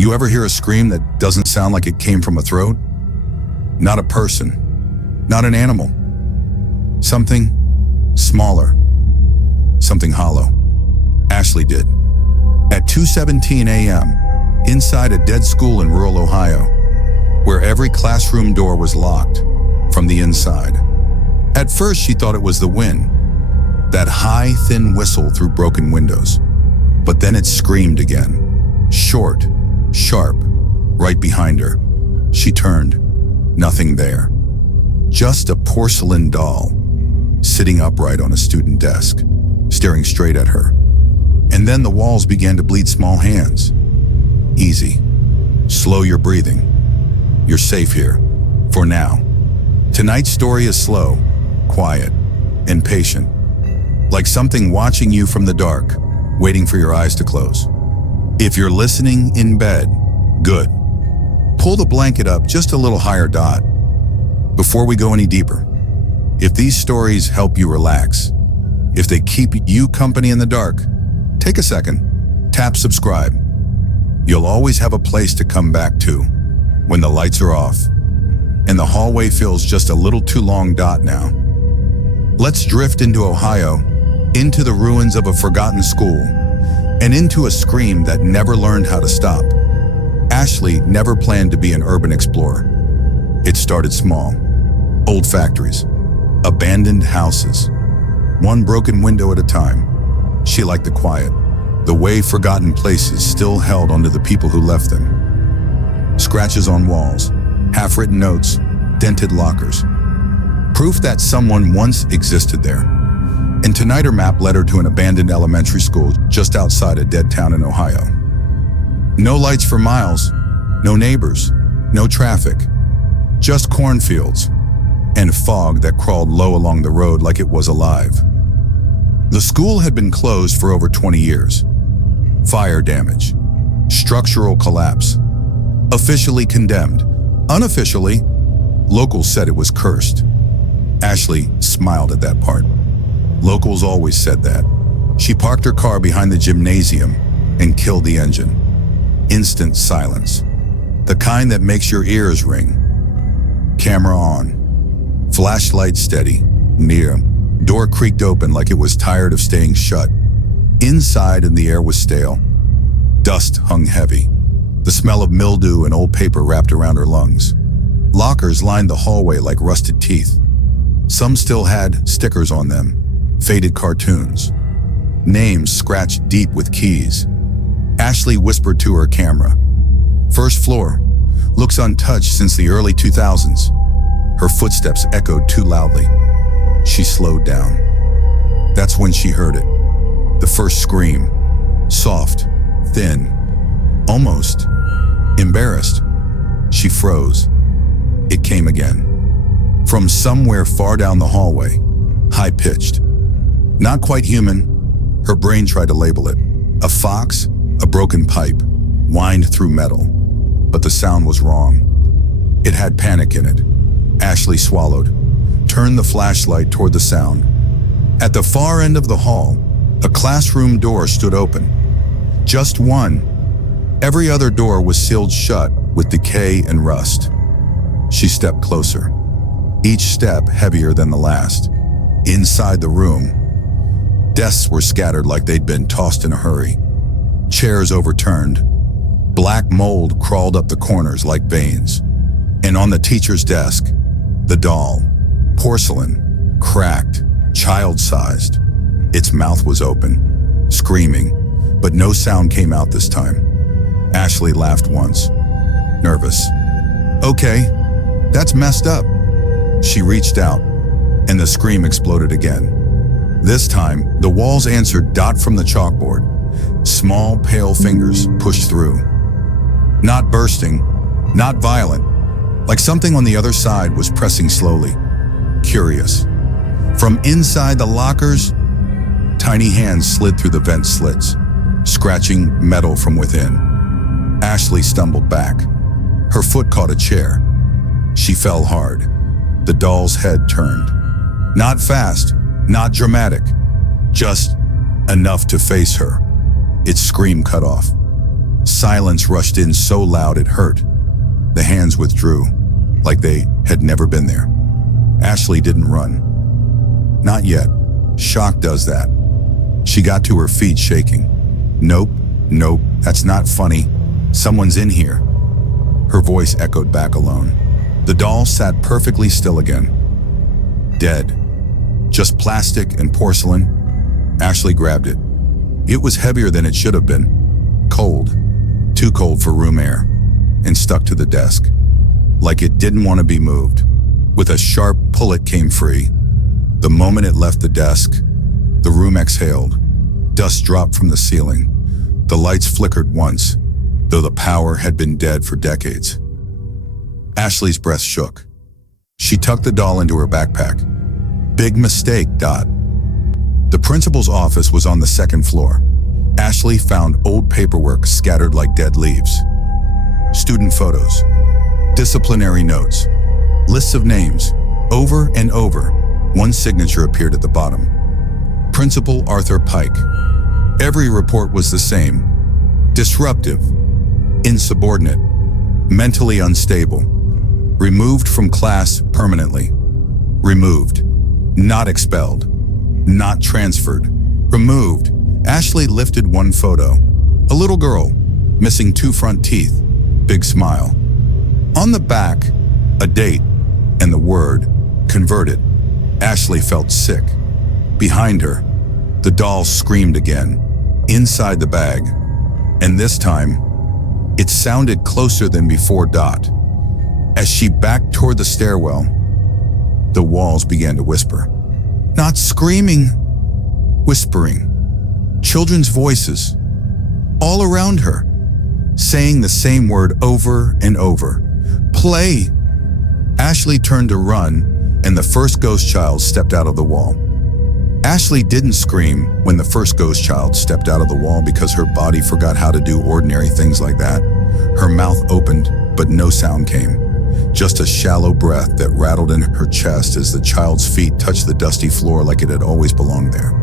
You ever hear a scream that doesn't sound like it came from a throat? Not a person, not an animal. Something smaller, something hollow. Ashley did. At 2:17 a.m., inside a dead school in rural Ohio, where every classroom door was locked from the inside. At first, she thought it was the wind, that high, thin whistle through broken windows. But then it screamed again, short, sharp, right behind her. She turned, nothing there. Just a porcelain doll, sitting upright on a student desk, staring straight at her. And then the walls began to bleed small hands. Easy. Slow your breathing. You're safe here, for now. Tonight's story is slow, quiet, and patient. Like something watching you from the dark, waiting for your eyes to close. If you're listening in bed, good. Pull the blanket up just a little higher. Before we go any deeper, if these stories help you relax, if they keep you company in the dark, take a second, tap subscribe. You'll always have a place to come back to when the lights are off and the hallway feels just a little too long. Now, let's drift into Ohio, into the ruins of a forgotten school, and into a scream that never learned how to stop. Ashley never planned to be an urban explorer. It started small. Old factories, abandoned houses, one broken window at a time. She liked the quiet, the way forgotten places still held onto the people who left them. Scratches on walls, half-written notes, dented lockers. Proof that someone once existed there. And tonight her map led her to an abandoned elementary school just outside a dead town in Ohio. No lights for miles, no neighbors, no traffic, just cornfields and fog that crawled low along the road like it was alive. The school had been closed for over 20 years. Fire damage, structural collapse, officially condemned. Unofficially, locals said it was cursed. Ashley smiled at that part. Locals always said that. She parked her car behind the gymnasium and killed the engine. Instant silence. The kind that makes your ears ring. Camera on. Flashlight steady. Near. Door creaked open like it was tired of staying shut. Inside and the air was stale. Dust hung heavy. The smell of mildew and old paper wrapped around her lungs. Lockers lined the hallway like rusted teeth. Some still had stickers on them, faded cartoons. Names scratched deep with keys. Ashley whispered to her camera. First floor. Looks untouched since the early 2000s. Her footsteps echoed too loudly. She slowed down. That's when she heard it. The first scream. Soft, thin, almost embarrassed. She froze. It came again. From somewhere far down the hallway, high-pitched. Not quite human, her brain tried to label it. A fox, a broken pipe, whined through metal. But the sound was wrong. It had panic in it. Ashley swallowed, turned the flashlight toward the sound. At the far end of the hall, a classroom door stood open. Just one. Every other door was sealed shut with decay and rust. She stepped closer, each step heavier than the last. Inside the room, desks were scattered like they'd been tossed in a hurry. Chairs overturned. Black mold crawled up the corners like veins. And on the teacher's desk, the doll, porcelain, cracked, child-sized. Its mouth was open, screaming, but no sound came out this time. Ashley laughed once, nervous. Okay, that's messed up. She reached out, and the scream exploded again. This time, the walls answered from the chalkboard. Small, pale fingers pushed through. Not bursting, not violent, like something on the other side was pressing slowly, curious. From inside the lockers, tiny hands slid through the vent slits, scratching metal from within. Ashley stumbled back. Her foot caught a chair. She fell hard. The doll's head turned. Not fast, not dramatic, just enough to face her. Its scream cut off. Silence rushed in so loud it hurt. The hands withdrew, like they had never been there. Ashley didn't run. Not yet. Shock does that. She got to her feet shaking. Nope, that's not funny. Someone's in here. Her voice echoed back alone. The doll sat perfectly still again. Dead. Just plastic and porcelain. Ashley grabbed it. It was heavier than it should have been. Cold. Too cold for room air. And stuck to the desk. Like it didn't want to be moved. With a sharp pull it came free. The moment it left the desk, the room exhaled. Dust dropped from the ceiling. The lights flickered once, though the power had been dead for decades. Ashley's breath shook. She tucked the doll into her backpack. Big mistake, Dot. The principal's office was on the second floor. Ashley found old paperwork scattered like dead leaves. Student photos, disciplinary notes, lists of names. Over and over, one signature appeared at the bottom. Principal Arthur Pike. Every report was the same. Disruptive, insubordinate, mentally unstable. Removed from class permanently. Removed. Not expelled. Not transferred. Removed. Ashley lifted one photo. A little girl, missing 2 front teeth. Big smile. On the back, a date and the word, converted. Ashley felt sick. Behind her, the doll screamed again, inside the bag. And this time, it sounded closer than before. Dot. As she backed toward the stairwell, the walls began to whisper. Not screaming, whispering. Children's voices, all around her, saying the same word over and over. Play. Ashley turned to run, and the first ghost child stepped out of the wall. Ashley didn't scream when the first ghost child stepped out of the wall because her body forgot how to do ordinary things like that. Her mouth opened, but no sound came. Just a shallow breath that rattled in her chest as the child's feet touched the dusty floor like it had always belonged there.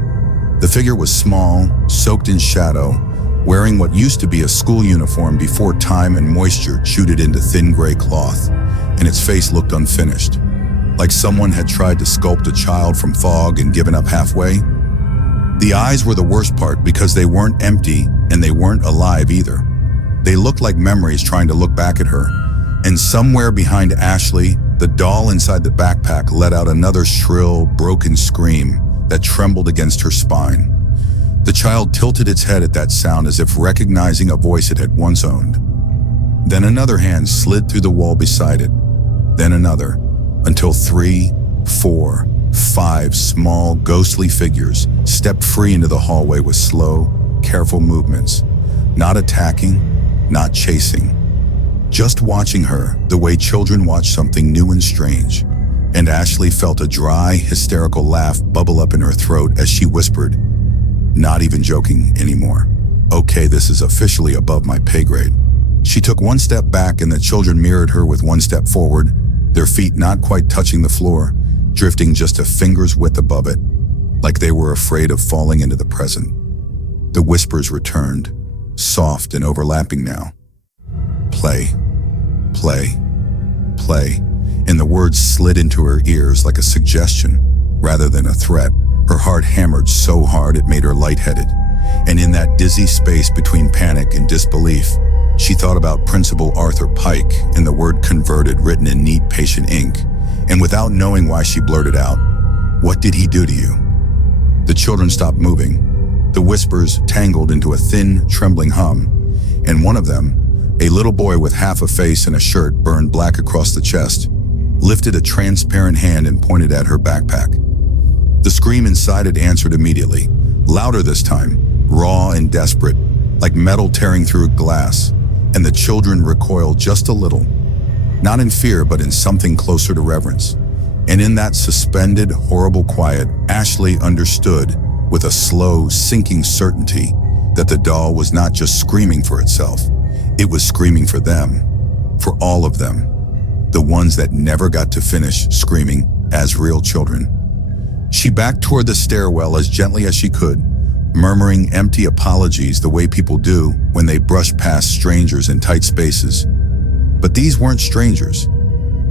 The figure was small, soaked in shadow, wearing what used to be a school uniform before time and moisture chewed it into thin gray cloth, and its face looked unfinished, like someone had tried to sculpt a child from fog and given up halfway. The eyes were the worst part because they weren't empty and they weren't alive either. They looked like memories trying to look back at her, and somewhere behind Ashley, the doll inside the backpack let out another shrill, broken scream that trembled against her spine. The child tilted its head at that sound as if recognizing a voice it had once owned. Then another hand slid through the wall beside it, then another, until 3, 4, 5 small, ghostly figures stepped free into the hallway with slow, careful movements, not attacking, not chasing, just watching her the way children watch something new and strange. And Ashley felt a dry, hysterical laugh bubble up in her throat as she whispered, not even joking anymore. Okay, this is officially above my pay grade. She took one step back and the children mirrored her with one step forward, their feet not quite touching the floor, drifting just a finger's width above it, like they were afraid of falling into the present. The whispers returned, soft and overlapping now. Play, play, play, and the words slid into her ears like a suggestion rather than a threat. Her heart hammered so hard it made her lightheaded, and in that dizzy space between panic and disbelief, she thought about Principal Arthur Pike and the word converted written in neat, patient ink, and without knowing why she blurted out, "What did he do to you?" The children stopped moving. The whispers tangled into a thin, trembling hum, and one of them, a little boy with half a face and a shirt burned black across the chest, lifted a transparent hand and pointed at her backpack. The scream inside it answered immediately, louder this time, raw and desperate, like metal tearing through glass, and the children recoiled just a little, not in fear but in something closer to reverence. And in that suspended, horrible quiet, Ashley understood with a slow, sinking certainty that the doll was not just screaming for itself, it was screaming for them, for all of them, the ones that never got to finish screaming as real children. She backed toward the stairwell as gently as she could, murmuring empty apologies the way people do when they brush past strangers in tight spaces. But these weren't strangers.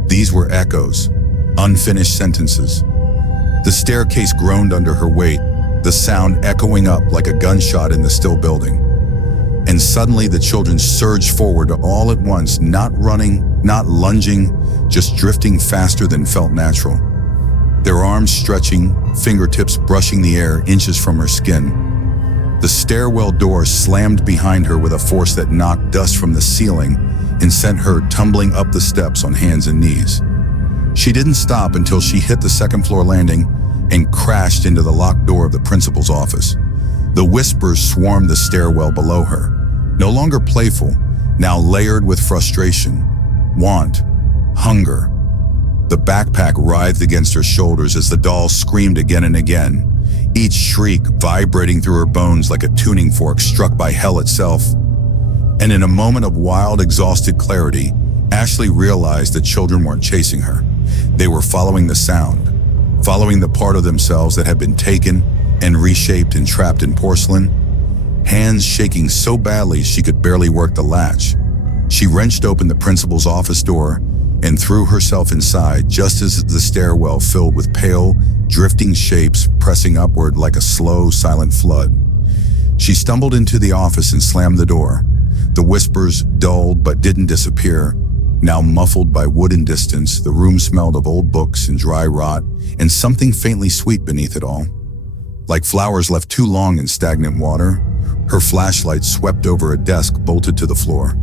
These were echoes, unfinished sentences. The staircase groaned under her weight, the sound echoing up like a gunshot in the still building. And suddenly the children surged forward all at once, not running, not lunging, just drifting faster than felt natural. Their arms stretching, fingertips brushing the air inches from her skin. The stairwell door slammed behind her with a force that knocked dust from the ceiling and sent her tumbling up the steps on hands and knees. She didn't stop until she hit the second-floor landing and crashed into the locked door of the principal's office. The whispers swarmed the stairwell below her, no longer playful, now layered with frustration, want, hunger. The backpack writhed against her shoulders as the doll screamed again and again, each shriek vibrating through her bones like a tuning fork struck by hell itself. And in a moment of wild, exhausted clarity, Ashley realized the children weren't chasing her. They were following the sound, following the part of themselves that had been taken and reshaped and trapped in porcelain. Hands shaking so badly she could barely work the latch. She wrenched open the principal's office door and threw herself inside just as the stairwell filled with pale, drifting shapes pressing upward like a slow, silent flood. She stumbled into the office and slammed the door. The whispers dulled but didn't disappear. Now muffled by wooden distance, the room smelled of old books and dry rot and something faintly sweet beneath it all. Like flowers left too long in stagnant water, her flashlight swept over a desk bolted to the floor.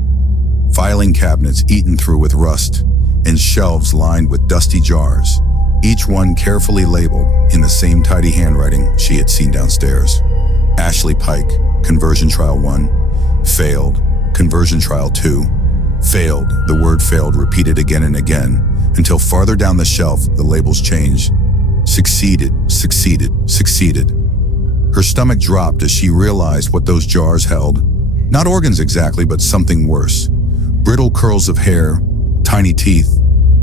Filing cabinets eaten through with rust, and shelves lined with dusty jars, each one carefully labeled in the same tidy handwriting she had seen downstairs. Ashley Pike, Conversion Trial 1, failed. Conversion Trial 2, failed. The word failed repeated again and again, until farther down the shelf the labels changed. Succeeded, succeeded, succeeded. Her stomach dropped as she realized what those jars held. Not organs exactly, but something worse. Brittle curls of hair, tiny teeth,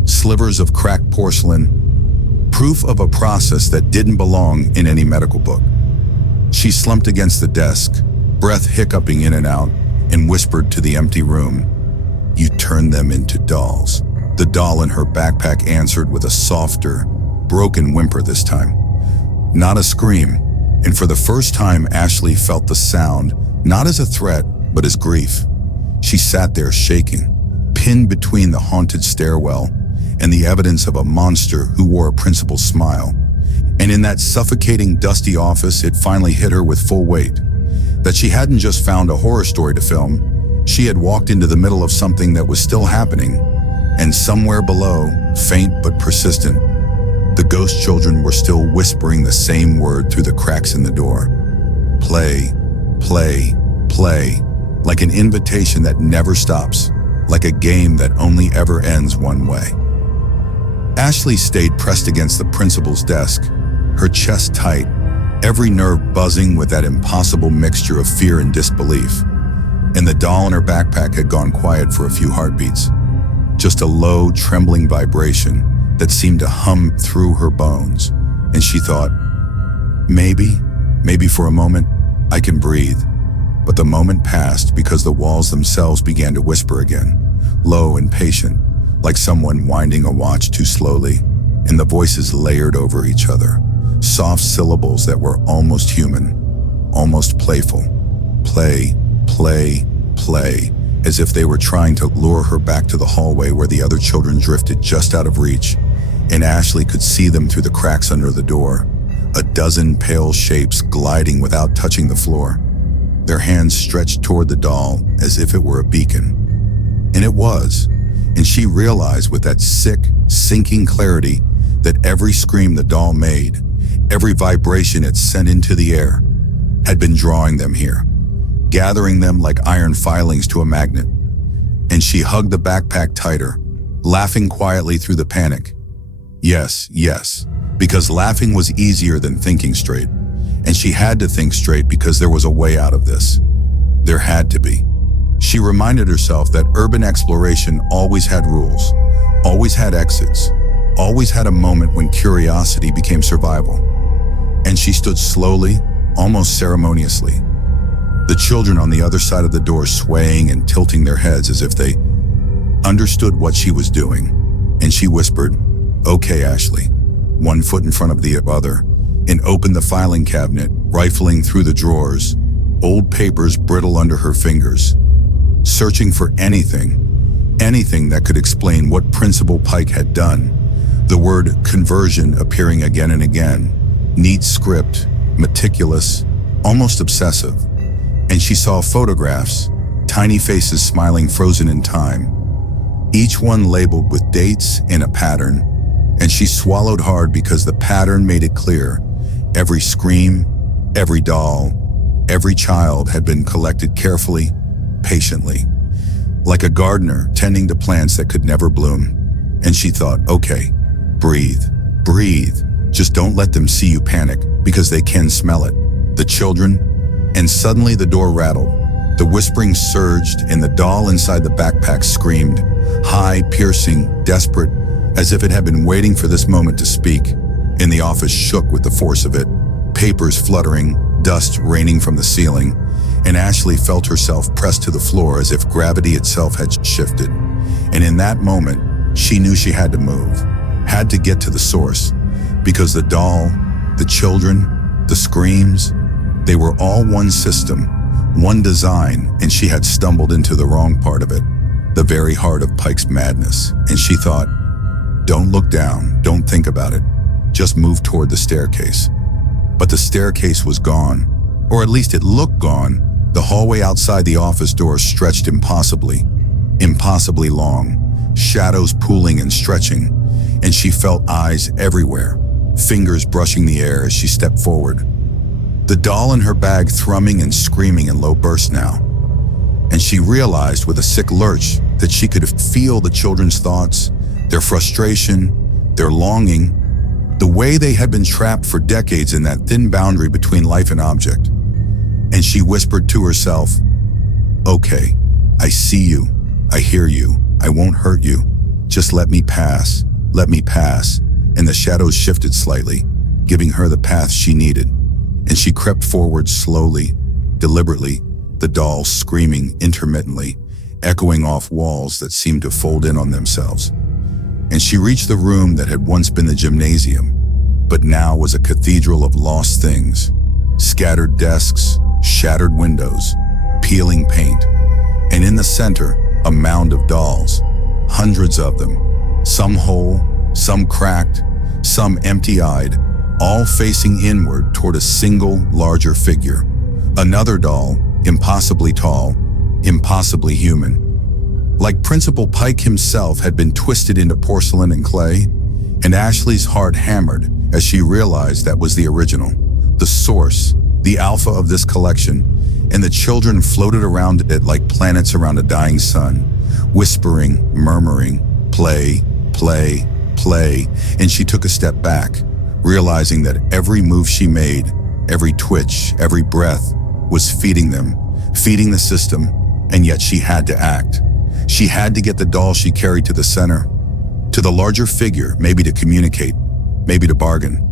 slivers of cracked porcelain, proof of a process that didn't belong in any medical book. She slumped against the desk, breath hiccuping in and out, and whispered to the empty room, "You turned them into dolls." The doll in her backpack answered with a softer, broken whimper this time. Not a scream, and for the first time Ashley felt the sound, not as a threat, but as grief. She sat there shaking, pinned between the haunted stairwell and the evidence of a monster who wore a principal's smile. And in that suffocating, dusty office, it finally hit her with full weight. That she hadn't just found a horror story to film, she had walked into the middle of something that was still happening. And somewhere below, faint but persistent, the ghost children were still whispering the same word through the cracks in the door. Play, play, play, like an invitation that never stops, like a game that only ever ends one way. Ashley stayed pressed against the principal's desk, her chest tight, every nerve buzzing with that impossible mixture of fear and disbelief. And the doll in her backpack had gone quiet for a few heartbeats, just a low, trembling vibration that seemed to hum through her bones. And she thought, maybe for a moment, I can breathe. But the moment passed because the walls themselves began to whisper again, low and patient, like someone winding a watch too slowly, and the voices layered over each other, soft syllables that were almost human, almost playful. Play, play, play, as if they were trying to lure her back to the hallway where the other children drifted just out of reach, and Ashley could see them through the cracks under the door, a dozen pale shapes gliding without touching the floor, their hands stretched toward the doll as if it were a beacon. And it was, and she realized with that sick, sinking clarity that every scream the doll made, every vibration it sent into the air, had been drawing them here, gathering them like iron filings to a magnet. And she hugged the backpack tighter, laughing quietly through the panic. Yes, because laughing was easier than thinking straight. And she had to think straight because there was a way out of this. There had to be. She reminded herself that urban exploration always had rules, always had exits, always had a moment when curiosity became survival. And she stood slowly, almost ceremoniously. The children on the other side of the door swaying and tilting their heads as if they understood what she was doing. And she whispered, "Okay, Ashley," one foot in front of the other, and opened the filing cabinet, rifling through the drawers, old papers brittle under her fingers, searching for anything that could explain what Principal Pike had done. The word conversion appearing again and again, neat script, meticulous, almost obsessive. And she saw photographs, tiny faces smiling frozen in time, each one labeled with dates and a pattern, and she swallowed hard because the pattern made it clear. Every scream, every doll, every child had been collected carefully, patiently, like a gardener tending to plants that could never bloom. And she thought, okay, breathe, just don't let them see you panic because they can smell it. The children, and suddenly the door rattled. The whispering surged and the doll inside the backpack screamed, high, piercing, desperate, as if it had been waiting for this moment to speak. And the office shook with the force of it, papers fluttering, dust raining from the ceiling, and Ashley felt herself pressed to the floor as if gravity itself had shifted. And in that moment, she knew she had to move, had to get to the source, because the doll, the children, the screams, they were all one system, one design, and she had stumbled into the wrong part of it, the very heart of Pike's madness. And she thought, don't look down, don't think about it, just move toward the staircase. But the staircase was gone, or at least it looked gone. The hallway outside the office door stretched impossibly long, shadows pooling and stretching, and she felt eyes everywhere, fingers brushing the air as she stepped forward. The doll in her bag thrumming and screaming in low bursts now. And she realized with a sick lurch that she could feel the children's thoughts, their frustration, their longing, the way they had been trapped for decades in that thin boundary between life and object. And she whispered to herself, okay, I see you, I hear you, I won't hurt you, just let me pass, and the shadows shifted slightly, giving her the path she needed, and she crept forward slowly, deliberately, the doll screaming intermittently, echoing off walls that seemed to fold in on themselves. And she reached the room that had once been the gymnasium, but now was a cathedral of lost things, scattered desks, shattered windows, peeling paint, and in the center, a mound of dolls, hundreds of them, some whole, some cracked, some empty-eyed, all facing inward toward a single larger figure. Another doll, impossibly tall, impossibly human. Like Principal Pike himself had been twisted into porcelain and clay, and Ashley's heart hammered as she realized that was the original, the source, the alpha of this collection, and the children floated around it like planets around a dying sun, whispering, murmuring, play, and she took a step back, realizing that every move she made, every twitch, every breath was feeding them, feeding the system, and yet she had to act. She had to get the doll she carried to the center, to the larger figure, maybe to communicate, maybe to bargain.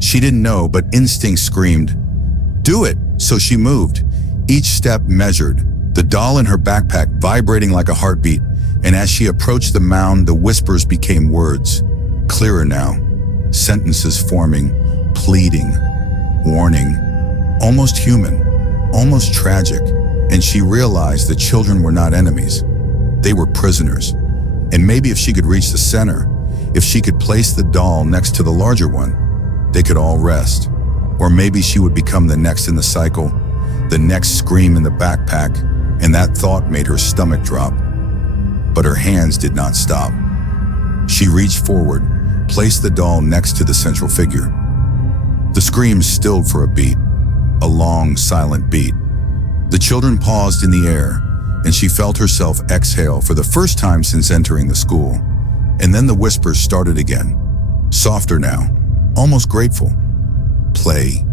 She didn't know, but instinct screamed, do it! So she moved, each step measured, the doll in her backpack vibrating like a heartbeat, and as she approached the mound, the whispers became words, clearer now, sentences forming, pleading, warning, almost human, almost tragic, and she realized the children were not enemies. They were prisoners. And maybe if she could reach the center, if she could place the doll next to the larger one, they could all rest. Or maybe she would become the next in the cycle, the next scream in the backpack, and that thought made her stomach drop. But her hands did not stop. She reached forward, placed the doll next to the central figure. The screams stilled for a beat, a long, silent beat. The children paused in the air, and she felt herself exhale for the first time since entering the school. And then the whispers started again, softer now, almost grateful. Play,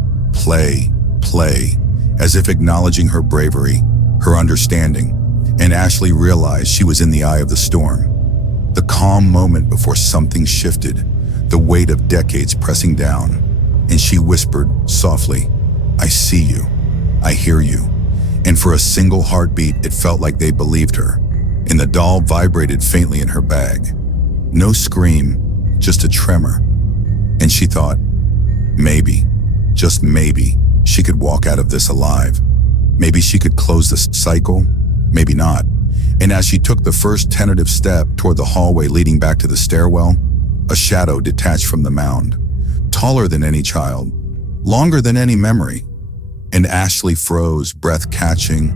as if acknowledging her bravery, her understanding, and Ashley realized she was in the eye of the storm. The calm moment before something shifted, the weight of decades pressing down, and she whispered softly, I see you. I hear you. And for a single heartbeat, it felt like they believed her. And the doll vibrated faintly in her bag. No scream, just a tremor. And she thought, maybe, just maybe, she could walk out of this alive. Maybe she could close the cycle, maybe not. And as she took the first tentative step toward the hallway leading back to the stairwell, a shadow detached from the mound, taller than any child, longer than any memory. And Ashley froze, breath catching,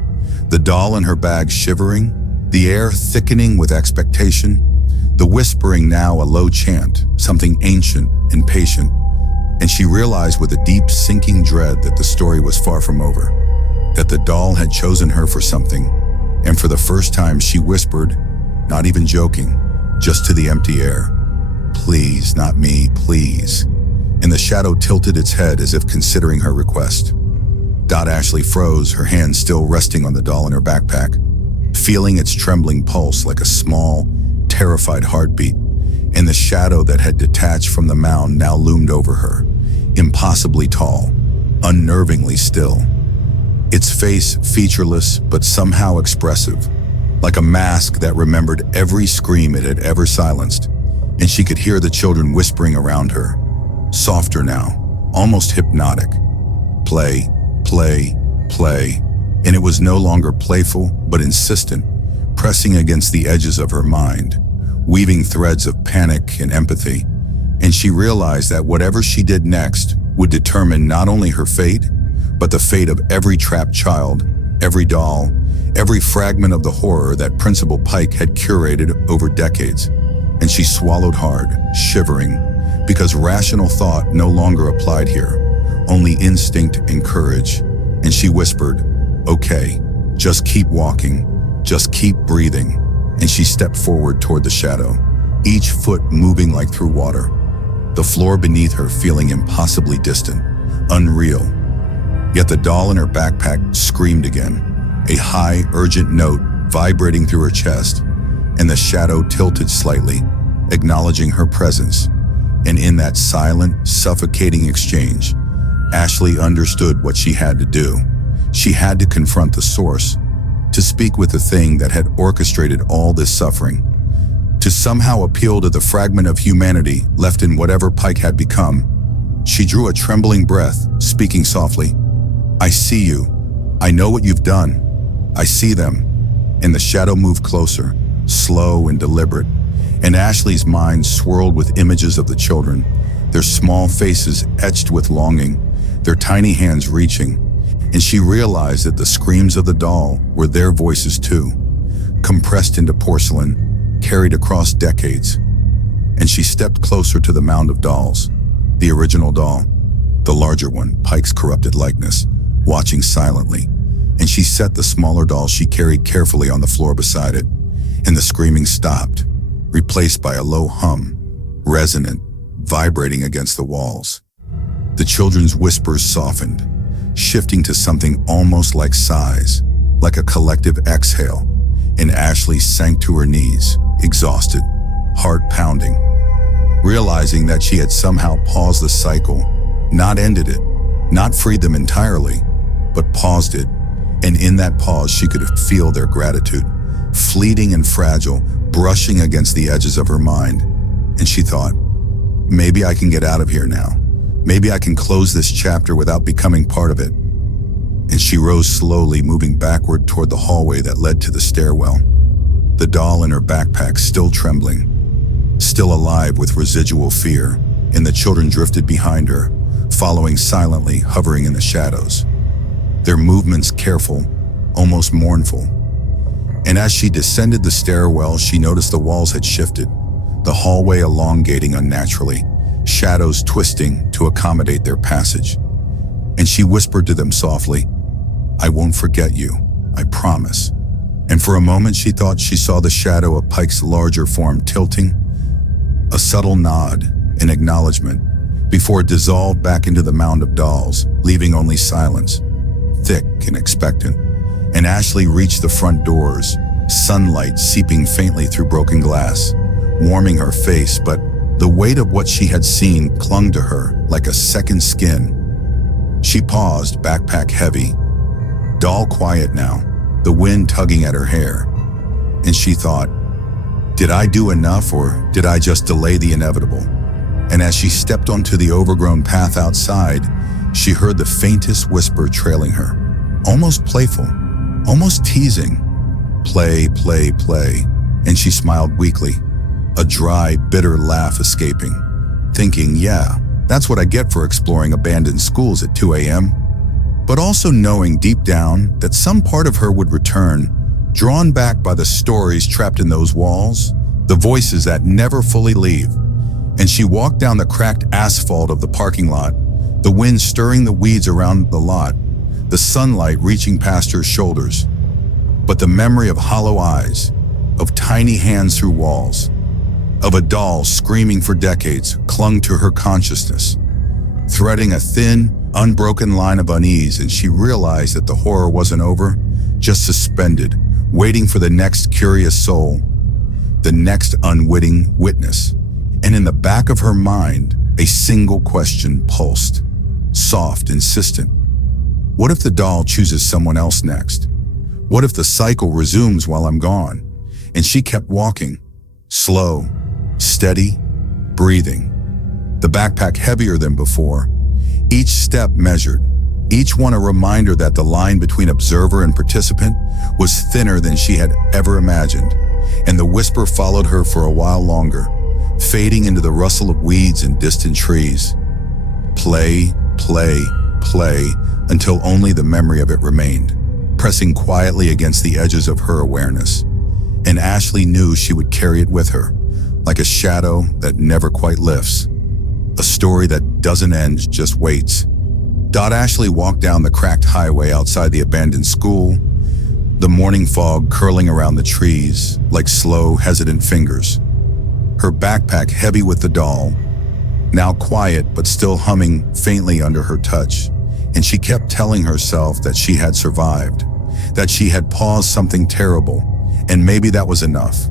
the doll in her bag shivering, the air thickening with expectation, the whispering now a low chant, something ancient and patient. And she realized with a deep sinking dread that the story was far from over, that the doll had chosen her for something. And for the first time she whispered, not even joking, just to the empty air, "Please, not me, please." And the shadow tilted its head as if considering her request. Ashley froze, her hand still resting on the doll in her backpack, feeling its trembling pulse like a small, terrified heartbeat. And the shadow that had detached from the mound now loomed over her, impossibly tall, unnervingly still. Its face featureless but somehow expressive, like a mask that remembered every scream it had ever silenced. And she could hear the children whispering around her, softer now, almost hypnotic. Play, play, play. And it was no longer playful but insistent, pressing against the edges of her mind, weaving threads of panic and empathy. And she realized that whatever she did next would determine not only her fate, but the fate of every trapped child, every doll, every fragment of the horror that Principal Pike had curated over decades. And she swallowed hard, shivering, because rational thought no longer applied here, only instinct and courage. And she whispered, "Okay, just keep walking, just keep breathing." And she stepped forward toward the shadow, each foot moving like through water, the floor beneath her feeling impossibly distant, unreal. Yet the doll in her backpack screamed again, a high, urgent note vibrating through her chest, and the shadow tilted slightly, acknowledging her presence. And in that silent, suffocating exchange, Ashley understood what she had to do. She had to confront the source, to speak with the thing that had orchestrated all this suffering, to somehow appeal to the fragment of humanity left in whatever Pike had become. She drew a trembling breath, speaking softly, "I see you. I know what you've done. I see them." And the shadow moved closer, slow and deliberate, and Ashley's mind swirled with images of the children, their small faces etched with longing, their tiny hands reaching. And she realized that the screams of the doll were their voices too, compressed into porcelain, carried across decades. And she stepped closer to the mound of dolls, the original doll, the larger one, Pike's corrupted likeness, watching silently. And she set the smaller doll she carried carefully on the floor beside it, and the screaming stopped, replaced by a low hum, resonant, vibrating against the walls. The children's whispers softened, shifting to something almost like sighs, like a collective exhale, and Ashley sank to her knees, exhausted, heart pounding, realizing that she had somehow paused the cycle, not ended it, not freed them entirely, but paused it. And in that pause, she could feel their gratitude, fleeting and fragile, brushing against the edges of her mind. And she thought, maybe I can get out of here now. Maybe I can close this chapter without becoming part of it. And she rose slowly, moving backward toward the hallway that led to the stairwell, the doll in her backpack still trembling, still alive with residual fear, and the children drifted behind her, following silently, hovering in the shadows, their movements careful, almost mournful. And as she descended the stairwell, she noticed the walls had shifted, the hallway elongating unnaturally, shadows twisting to accommodate their passage. And she whispered to them softly, "I won't forget you, I promise." And for a moment she thought she saw the shadow of Pike's larger form tilting, a subtle nod, an acknowledgement, before it dissolved back into the mound of dolls, leaving only silence, thick and expectant. And Ashley reached the front doors, sunlight seeping faintly through broken glass, warming her face, but the weight of what she had seen clung to her like a second skin. She paused, backpack heavy. Doll quiet now, the wind tugging at her hair. And she thought, did I do enough or did I just delay the inevitable? And as she stepped onto the overgrown path outside, she heard the faintest whisper trailing her. Almost playful, almost teasing. Play, play, play. And she smiled weakly, a dry, bitter laugh escaping, thinking, yeah, that's what I get for exploring abandoned schools at 2 a.m. But also knowing deep down that some part of her would return, drawn back by the stories trapped in those walls, the voices that never fully leave. And she walked down the cracked asphalt of the parking lot, the wind stirring the weeds around the lot, the sunlight reaching past her shoulders. But the memory of hollow eyes, of tiny hands through walls, of a doll screaming for decades clung to her consciousness, threading a thin, unbroken line of unease, and she realized that the horror wasn't over, just suspended, waiting for the next curious soul, the next unwitting witness. And in the back of her mind, a single question pulsed, soft, insistent. What if the doll chooses someone else next? What if the cycle resumes while I'm gone? And she kept walking, slow, steady, breathing. The backpack heavier than before, each step measured, each one a reminder that the line between observer and participant was thinner than she had ever imagined. And the whisper followed her for a while longer, fading into the rustle of weeds and distant trees. Play, play, play, until only the memory of it remained, pressing quietly against the edges of her awareness. And Ashley knew she would carry it with her, like a shadow that never quite lifts. A story that doesn't end, just waits. Ashley walked down the cracked highway outside the abandoned school, the morning fog curling around the trees like slow, hesitant fingers. Her backpack heavy with the doll, now quiet but still humming faintly under her touch. And she kept telling herself that she had survived, that she had paused something terrible, and maybe that was enough.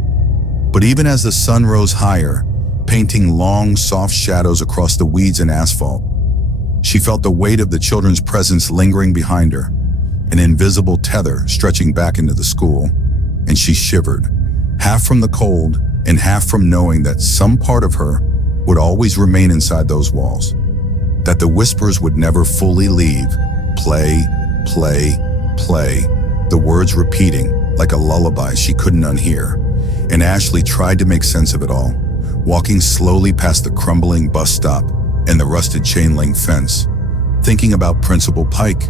But even as the sun rose higher, painting long, soft shadows across the weeds and asphalt, she felt the weight of the children's presence lingering behind her, an invisible tether stretching back into the school. And she shivered, half from the cold and half from knowing that some part of her would always remain inside those walls, that the whispers would never fully leave. Play, play, play, the words repeating like a lullaby she couldn't unhear. And Ashley tried to make sense of it all, walking slowly past the crumbling bus stop and the rusted chain-link fence, thinking about Principal Pike,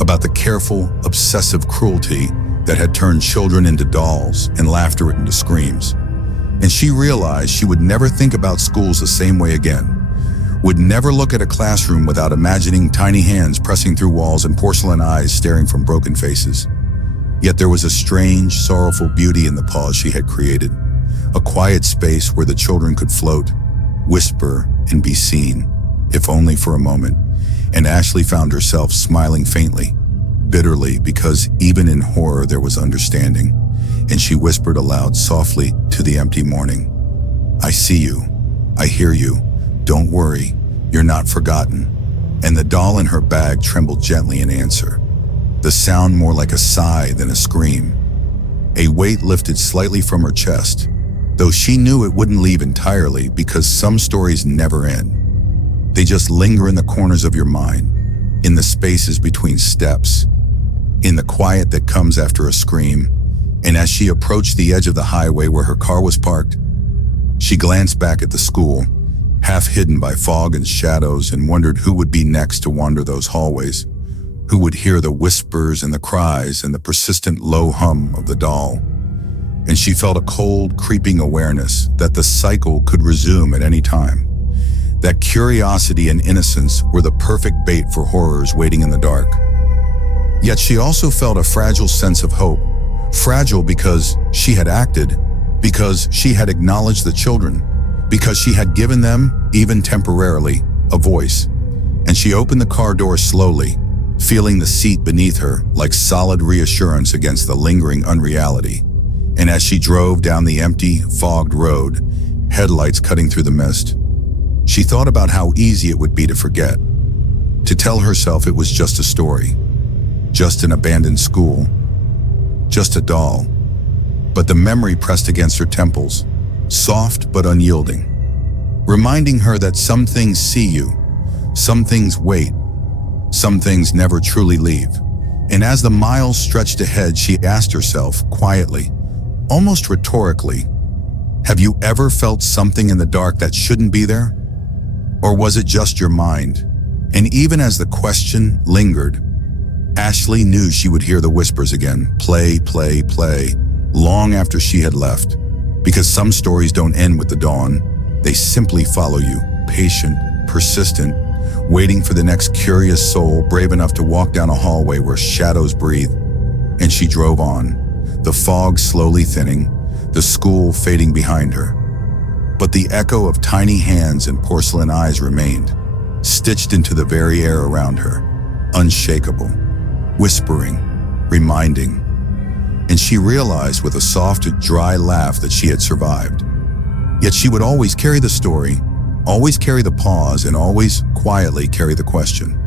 about the careful, obsessive cruelty that had turned children into dolls and laughter into screams. And she realized she would never think about schools the same way again, would never look at a classroom without imagining tiny hands pressing through walls and porcelain eyes staring from broken faces. Yet there was a strange, sorrowful beauty in the pause she had created, a quiet space where the children could float, whisper, and be seen, if only for a moment. And Ashley found herself smiling faintly, bitterly, because even in horror there was understanding. And she whispered aloud softly to the empty morning, I see you, I hear you, don't worry, you're not forgotten. And the doll in her bag trembled gently in answer, the sound more like a sigh than a scream. A weight lifted slightly from her chest, though she knew it wouldn't leave entirely, because some stories never end. They just linger in the corners of your mind, in the spaces between steps, in the quiet that comes after a scream. And as she approached the edge of the highway where her car was parked, she glanced back at the school, half hidden by fog and shadows, and wondered who would be next to wander those hallways, who would hear the whispers and the cries and the persistent low hum of the doll. And she felt a cold, creeping awareness that the cycle could resume at any time, that curiosity and innocence were the perfect bait for horrors waiting in the dark. Yet she also felt a fragile sense of hope, fragile because she had acted, because she had acknowledged the children, because she had given them, even temporarily, a voice. And she opened the car door slowly, feeling the seat beneath her like solid reassurance against the lingering unreality. And as she drove down the empty, fogged road, headlights cutting through the mist, she thought about how easy it would be to forget to tell herself it was just a story, just an abandoned school, just a doll. But the memory pressed against her temples, soft but unyielding, reminding her that some things see you, some things wait, some things never truly leave. And as the miles stretched ahead, she asked herself quietly, almost rhetorically, have you ever felt something in the dark that shouldn't be there? Or was it just your mind? And even as the question lingered, Ashley knew she would hear the whispers again, play, play, play, long after she had left. Because some stories don't end with the dawn, they simply follow you, patient, persistent, waiting for the next curious soul brave enough to walk down a hallway where shadows breathe. And she drove on, the fog slowly thinning, the school fading behind her. But the echo of tiny hands and porcelain eyes remained, stitched into the very air around her, unshakable, whispering, reminding. And she realized with a soft, dry laugh that she had survived. Yet she would always carry the story, always carry the pause, and always quietly carry the question.